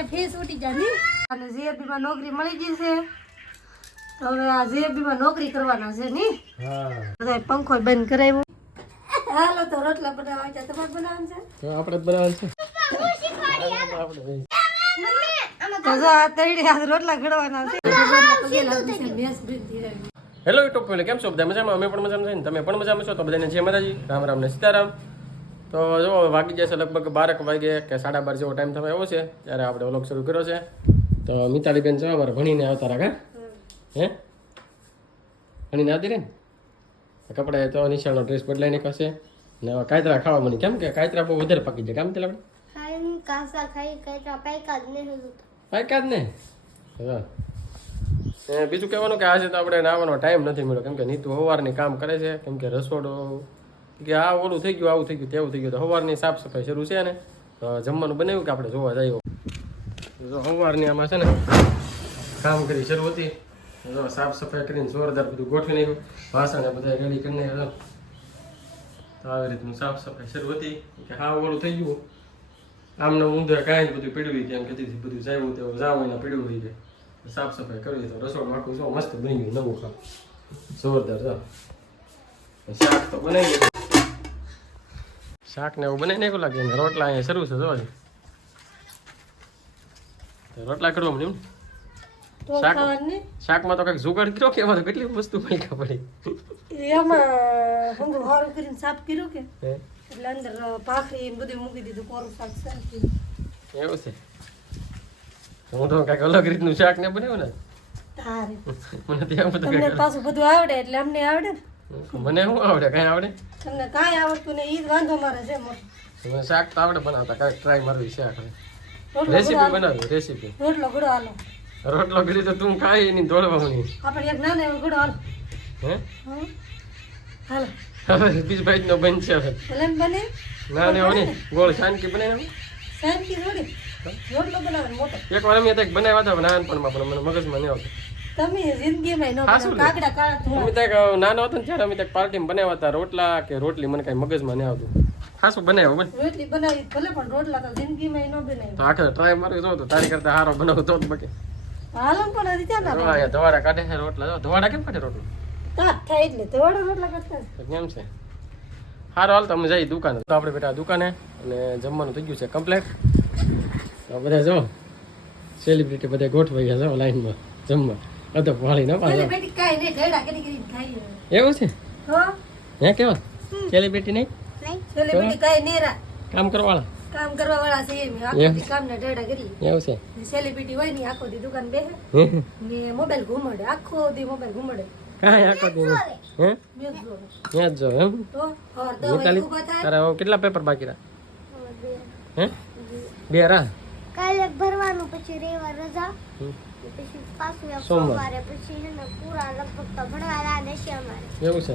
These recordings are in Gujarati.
આને ફીસ ઉઠી જાની અને જીએબી માં નોકરી મળી ગઈ છે તો હવે આ જીએબી માં નોકરી કરવાના છે ની બધા પંખો બંધ કરાવ્યો હાલો તો રોટલા બનાવવા છે તમારે બનાવવાનું છે તો આપણે બનાવવાનું છે તો આ તૈડી આ રોટલા ઘડવાના છે હેલો યુટ્યુબ ફેમિલી કેમ છો બધા મજામાં અમે પણ મજામાં છે ને તમે પણ મજામાં છો તો બધાને જય માતાજી રામ રામ ને સીતારામ તો જો વાગી જશે લગભગ 12 વાગે કે 12:30 જેવો ટાઈમ થવા આવ્યો છે ત્યારે આપણે વ્લોગ શરૂ કર્યો છે તો મિતાલીબેન છે અમારે ભણીને આવતા રાખા હે ભણીને આવતી રે ને કપડા તો નિશાળનો ડ્રેસ બદલાઈ નાખ્યો છે ને કાયતરા ખાવા મને કેમ કે કાયતરા બહુ વધારે પાકી જાય કામ તે આપણે પાક્યા જ ને હા બીજું કહેવાનું કે આજે તો આપણે નાવાનો ટાઈમ નથી મળ્યો કેમ કે નીતુ સવારની કામ કરે છે કેમ કે રસોડો કે આ ઓલું થઈ ગયું આવું થઈ ગયું તેવું થઈ ગયું તો સવારની સાફ સફાઈ શરૂ છે ને તો જમવાનું બનાવ્યું કે આપણે જોવા જઈએ તો સવારની આમાં છે ને કામ કરી શરૂ હતી તો સાફ સફાઈ કરીને જોરદાર બધું ગોઠવી નાખ્યું વાસણ બધા રેડી કરી નાખ્યું તો આવી રીતનું સાફ સફાઈ શરૂ હતી કે હા ઓલું થઈ ગયું આમને ઊંધા કાંઈ બધું પીડવી કેમ કે બધું જાયું તેવું જાવું એના પીડવું હોય છે સાફ સફાઈ કરવી તો રસોડું આખું જો મસ્ત બની ગયું નવું ખાવ જોરદાર જો શાક તો બનાવી ગયું શાક ને એવું બનાવી નાખ્યું લાગે ને રોટલા અહીંયા શરૂ છે જો રોટલા કરવા મને શાકમાં તો કઈક જુગાડ કર્યો કે એમાં તો કેટલી વસ્તુ પડી પડી એમાં હંગું હારું કરીને સાફ કર્યું કે એટલે અંદર ભાખરી ને બધું મૂકી દીધું કોરું શાક એવું છે હું તો કઈક અલગ રીતનું શાક ને બનાવ્યું ને તારે મને ત્યાં બધું તમને પાછું બધું આવડે એટલે અમને આવડે ને મને શું આવડે કઈ આવડે તમને કાંઈ આવડતું ને ઈ જ વાંધો મારે છે મોટો મને શાક તો આવડે બનાવતા કઈક ટ્રાય મારવી શાક રેસીપી બનાવી રેસીપી રોટલો ઘડો હાલો રોટલો કરી તો તું ખાઈ નહીં દોડવાની આપણે એક નાનો એવો ઘડો હાલો હે હાલો હવે બીજભાઈ નો બન છે હવે ભલે બને ના ને ઓની ગોળ શાનકી બનાવી શાંતિ થોડી રોટલો બનાવે મોટો એક વાર અમે ત્યાં બનાવ્યા હતા નાનપણમાં પણ મને મગજમાં નહીં આવતું તમે જિંદગીમાં નો કાકડા કાળા અમે ત્યાં નાનો હતો ને ત્યારે અમે ત્યાં પાર્ટીમાં બનાવ્યા હતા રોટલા કે રોટલી મને કઈ મગજમાં નહીં આવતું ખાસું બનાવ્યું બને રોટલી બનાવી ભલે પણ રોટલા તો જિંદગીમાં નો બનાવી તો આખરે ટ્રાય મારી જો તો તારી કરતા સારો બનાવું તો જ બકે હાલો પણ હજી ત્યાં ના અહીંયા ધવાડા કાઢે છે રોટલા જો ધવાડા કેમ કાઢે રોટલા તાપ થાય એટલે ધવાડા રોટલા કરતા કેમ છે સારું હાલ તો અમે જઈએ દુકાને તો આપણે બેટા દુકાને અને જમવાનું થઈ ગયું છે કમ્પ્લેટ તો બધા જો સેલિબ્રિટી બધા ગોઠવાઈ ગયા છો લાઈનમાં જમવા અધો પાણી ના પાછો એવું છે હે કેવા સેલિબ્રિટી નહીં કામ કરવા વાળા છે એમ આખો કામ ને ઢેડા કરી એવું છે સેલિબ્રિટી હોય ને આખો દી દુકાન બેહે ને મોબાઈલ ઘુમાડે આખો દી મોબાઈલ ઘુમાડે કાંઈ આખો દી હે ત્યાં જ જો એમ તો તારા કેટલા પેપર બાકી રહ્યા હે 2 રા કાલે ભરવાનું પછી રેવા રજા પછી પાછું સોમવારે પછી છે ને પૂરા લગભગ તો ભણવાના દેશે અમારે એવું છે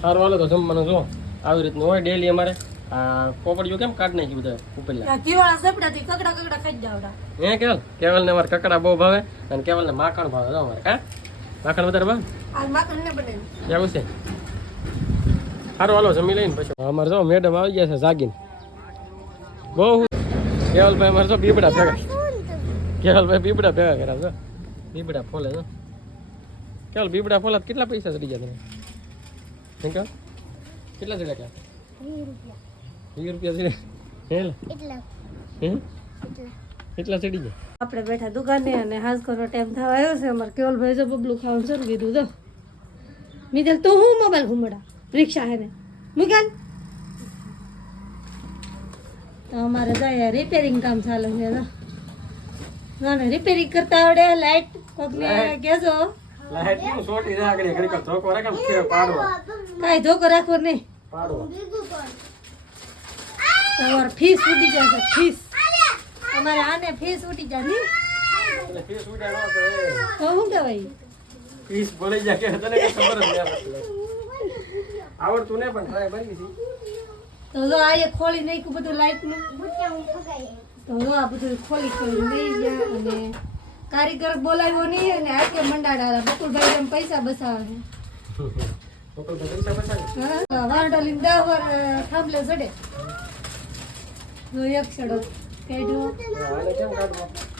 સારું હાલો તો જમવાનું જો આવી રીતનું હોય ડેલી અમારે આ પોપડીઓ કેમ કાઢ નાખી બધા ઉપરલા કેવળા સપડાથી કકડા ખાઈ જાવડા હે કેવલ ને અમારે કકડા બહુ ભાવે અને કેવલ ને માખણ ભાવે જો અમારે હા માખણ વધારે ભાવે આ માખણ ને બનાવી એવું છે સારું હાલો જમી લઈને પછી અમારે જો મેડમ આવી ગયા છે જાગીને બહુ કેવલભાઈ અમારે જો બીબડા ભેગા કેવલભાઈ બીબડા ભેગા કર્યા છો બીબડા ફોલે છો કેવલ બીબડા ફોલા કેટલા પૈસા ચડી ગયા તમે કેવલ કેટલા ચડ્યા ક્યાં 20 રૂપિયા એટલા ચડી ગયા આપણે બેઠા દુકાને અને હાજકોનો ટાઈમ થવા આવ્યો છે અમારે કેવલભાઈ જો બબલું ખાવાનું શરૂ કીધું તો મિતલ તું હું મોબાઈલ ઘુમડા રિક્ષા હે ને મુકાન તો અમારે જાય રિપેરિંગ કામ ચાલે છે ના રિપેરિંગ કરતા આવડે લાઈટ કોકને કેજો લાઈટ નું છોટી રાખડી ઘડી ધોકો રાખે કે પાડવો કાઈ ધોકો રાખવો નહીં પાડવો તમાર ફીસ ઉડી જાય ફીસ અમારે આને ફીસ ઉડી જાય ની એટલે ફીસ ઉડે ન તો હું કહેવાય ફીસ બોલી જાય કે તને કે ખબર જ ન આવડતું ને પણ ટ્રાય કરી છે તો જો આ એ ખોલી નાખ્યું બધું લાઈટ નું તો જો આ બધું ખોલી લઈ ગયા અને કારીગર બોલાવ્યો નહીં અને આકે મંડાડા બકુલભાઈ એમ પૈસા બસાવે વાંઢો લઈને 10 વાર થાંભલે ચડે જો એક ચડો કાઢ્યો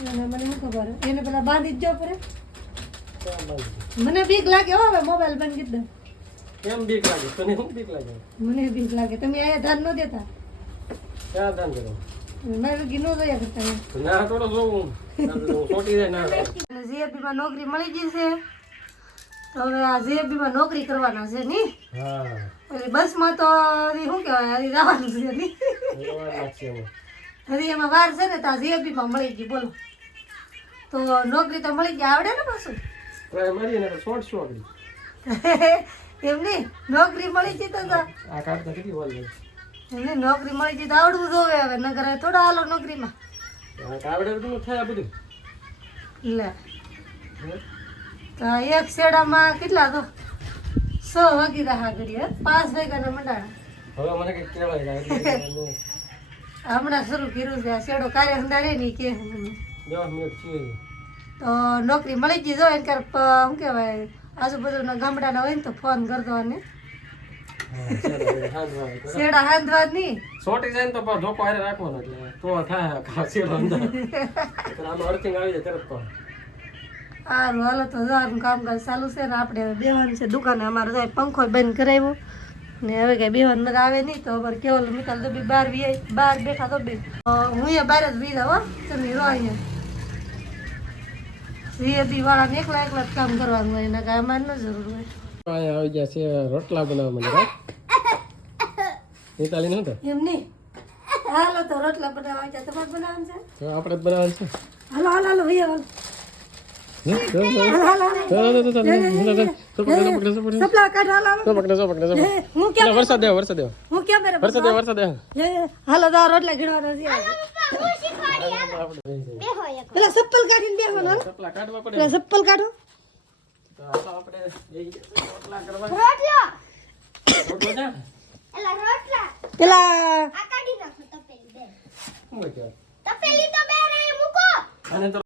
અને મને શું ખબર એને પેલા બાંધી જ જવું પડે. ક્યાં બાંધી? મને બીક લાગે હો હવે મોબાઈલ બંધ કરી દો. કેમ બીક લાગે? તને શું બીક લાગે? મને બીક લાગે. તમે અહીંયા ધ્યાન ન દેતા. ક્યાં ધ્યાન કરો? મારે ગી ન જોયા કરતા એમ. ના થોડો જોવું છોટી જાય ના અને GFB માં નોકરી મળી ગઈ છે તો હવે આ GFB માં નોકરી કરવાના છે ની. હા પેલી બસમાં તો હજી શું કહેવાય હજી જવાનું છે ની. એવા લાગશે એમાં. હજી એમાં વાર છે ને તો આ GFB માં મળી ગઈ બોલો. તો નોકરી તો મળી ગઈ આવડે ને પાછું. ટ્રાય મારીએ ને શોર્ટ શું આગળ એમ નહીં નોકરી મળી ગઈ તો આ કાઢતા કેટલી વાર લાગે? એમને નોકરી મળી ગઈ તો આવડવું જોવે હવે નગર થોડા હાલો નોકરીમાં. આ કાવડે તો થાય આ બધું. લે તો એક શેડામાં કેટલા તો 100 વાગી રહ્યા ઘડી 5 વાગ્યાના મંડાણા. હવે મને કઈ કહેવાય જાય હમણાં શરૂ કર્યું છે આ શેડો કાર્ય અંધારે નહીં કે દસ મિનિટ છીએ તો નોકરી મળી ગઈ જો એને શું કહેવાય આજુબાજુના ગામડાના હોય ને તો ફોન કરતો અને શેડા હાંધવા જ નહીં. છોટી જાય ને તો પાછો ધોકો હારે રાખવાનો એટલે તો થાય કાશીનો અંદર આમાં અર્થિંગ આવી જાય તરત તો સારું હાલો તો જવાનું કામકાજ ચાલુ છે ને આપણે હવે બેવાનું છે દુકાને. અમારે તો પંખો બંધ કરાવ્યો ને હવે કઈ બેવાનું નગર આવે નહીં તો અમારે કેવલ મિતાલ તો બી બહાર બેઠા તો બી હું અહીંયા બહાર જ બીજા હો તમે રહો અહીંયા બી વાળાને એકલા એકલા જ કામ કરવાનું હોય એના કાંઈ અમારે ન જરૂર હોય. અહીંયા આવી ગયા છે રોટલા બનાવવા માટે નીતાલી નહોતા એમ નહીં હાલો તો રોટલા બનાવવા છે તમારે બનાવવાનું છે. તો આપણે જ બનાવવાનું છે હાલો હાલો હાલો ભૈયા હાલો સપલા કાઢ હાલો હું ક્યાં વરસાદ દેવો હું ક્યાં મેરે હાલો તો આ રોટલા ઘડવાના છે. પેલા ચપ્પલ કાઢીને બેસવાનું હાલો. ચપલા કાઢવા પડે પેલા ચપ્પલ કાઢો. તો હાલો આપણે રોટલા કરવા રોટલો રોટલો જા એલા રોટલા પેલા આ કાઢી નાખો તપેલી બે શું હોય કહેવાય? તપેલી તો બે રે મૂકો આને તો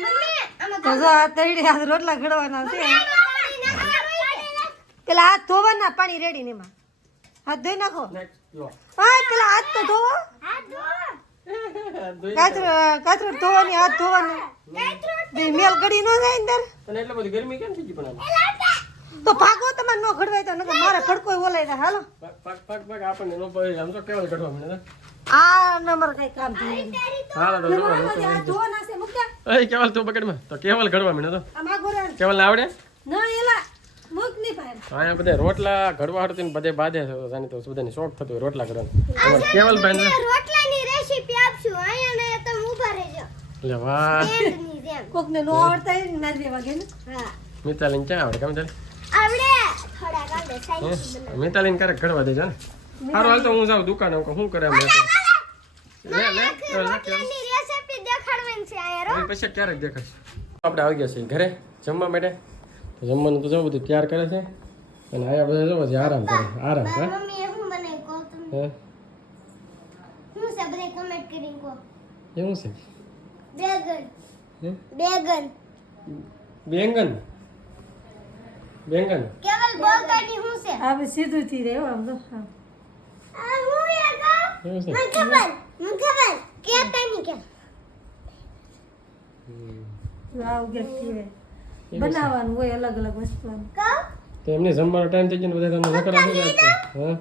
મમ્મી આમાં તો જો આ તૈડી હાથ રોટલા ઘડવાના છે. પાણી નાખો પેલા હાથ ધોવાના પાણી રેડી ને એમાં હાથ ધોઈ નાખો. નેક્સ્ટ લો હા પેલા હાથ તો ધોવો. હાથ ધો કાતરો ધોવાની હાથ ધોવાના બે મેલ ગળી ન જાય અંદર તને એટલે બધી ગરમી કેમ થઈ ગઈ પણ આમ? તો ભાગો તમારે ન ઘડવાય તો નકર મારે ખડકોય ઓલાય જાય. હાલો પગ આપણને નો પડે આમ તો કેવલ કાઢવા મને આ નંબર કઈ કામ થયું હાલો તો જો હાથ ધોવાના છે મૂક્યા એ કેવલ તો બકેટમાં તો કેવલ ઘડવા મને તો આમાં ગોરા કેવલ ને આવડે ના એલા મૂક નહીં ભાઈ. અહીંયા બધા રોટલા ઘડવા હાટું થઈને બધે બાંધે છે જાની તો બધાને શોખ થતો હોય રોટલા કરવાનો કેવલ ભાઈ રોટલાની રેસીપી આપશું અહીંયા ને તમે ઊભા રહેજો લે વાહ એન્ડની જેમ કોકને નો આવડતા હોય ને ના દેવા કે ને. હા મિતાલીને ક્યાં આવડે કેમ ચાલે આવડે થોડા કાંદે સાઈડ મિતાલીને ક્યારેક ઘડવા દેજો ને સારું હાલ તો હું જાઉં દુકાને શું કરે એમ લે રોટલાની રેસીપી દેખાડવાની છે આયરો પછી ક્યારેક દેખાશે આપણે આવી ગયા છીએ ઘરે જમવા માટે તો જમવાનું તો જો બધું તૈયાર કરે છે અને આયા બધા જો પછી આરામ કરે આરામ કરે મમ્મી હું બનાવી કહો તમે હે હું છે બધે કમેન્ટ કરીને કહો એવું છે બેગન હે બેગન બેંગન બેંગન કેવલ બોલતાની હું છે આ બી સીધું થી રહ્યો આમ તો હા. આ હું એ ગા એવું છે મને ખબર કેતાની કે આવું ગેટ થી બનાવવાનું હોય અલગ અલગ વસ્તુ કહો તો એમને જમવાનો ટાઈમ થઈ ગયો ને બધા તમને નકર આવી જાય હા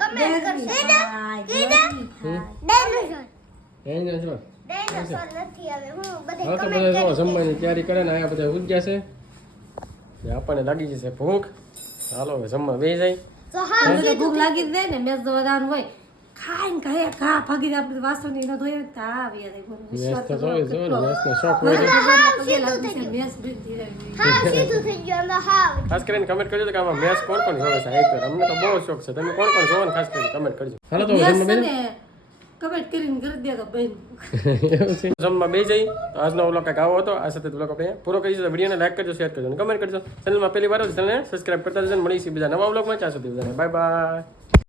કમેન્ટ કરશે ડાયનોસોર એ જ જો ડાયનોસોર નથી હવે હું બધે હા તો બધા જો જમવાની તૈયારી કરે ને આયા બધા ઉજ્યા છે ને આપણને લાગી જશે ભૂખ હાલો હવે જમવા બેસી જાય તો હા બધે ભૂખ લાગી જ જાય ને મેં તો વધારે હોય ખાઈને ખાય ખા ભાગી જાય આપણે વાસણ ની ન ધોઈએ તો આવી જાય બોલો મેચ તો જોઈ જો ને મેચનો શોખ હોય તો પગે લાગી છે મેસ બી ધીરે હા સીધું થઈ ગયું અમે હા ખાસ કરીને કમેન્ટ કરજો કે આમાં મેચ કોણ કોણ જોવે છે આઈપીએલ અમને તો બહુ શોખ છે તમે કોણ કોણ જોવો ને ખાસ કરીને કમેન્ટ કરજો હાલો તો જમવા બેસી ને કમેન્ટ કરીને કરી દે તો બેન એવું છે જમવા બેસી જઈ તો આજનો વ્લોગ કંઈક આવો હતો આ સાથે વ્લોગ આપણે પૂરો કરી દીધો વિડીયોને લાઈક કરજો શેર કરજો અને કમેન્ટ કરજો ચેનલમાં પહેલી વાર ચેનલને સબસ્ક્રાઇબ કરતા જજો મળીશું બીજા નવા વ્લોગમાં ત્યાં સુધી બધાને બાય બાય